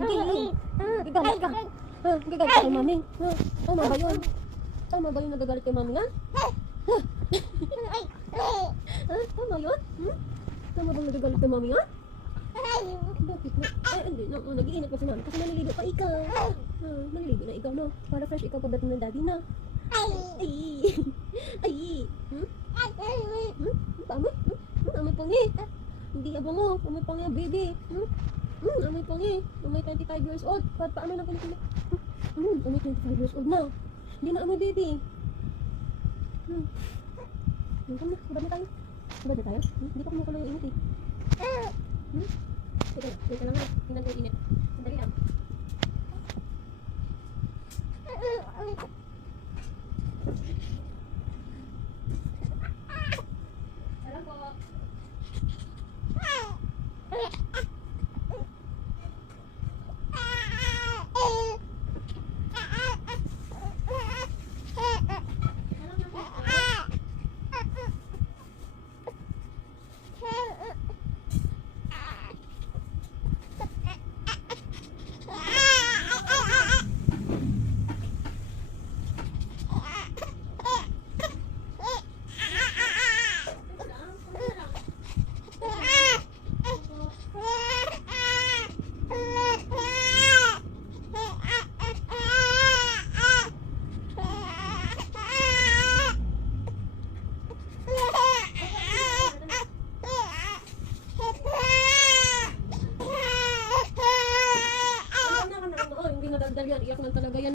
Gigi. Gagalit ka. Gagalit ka kay mami. Tama ba yun? Tama ba yun nagagalit kay mami, ha? Tama yun? Tama ba nagagalit kay mami, ha? Bakit na? Ay, hindi na. Nag-iinit pa si mami kasi naliligo pa ikaw. Naliligo na ikaw, no? Para fresh ikaw pagdating ng daddy, no? Ay! Ay! Amoy? Amoy pangi. Hindi abango. Amoy pangi, baby. Amoy pangi. Amoy 25 years old. Paano na pinipili? Amoy 25 years old na. Hindi na amoy, baby. Hubad na tayo. Hubad na tayo? Hindi pa kumukulo yung init, eh. Teka lang ha. Tingnan ko yung init.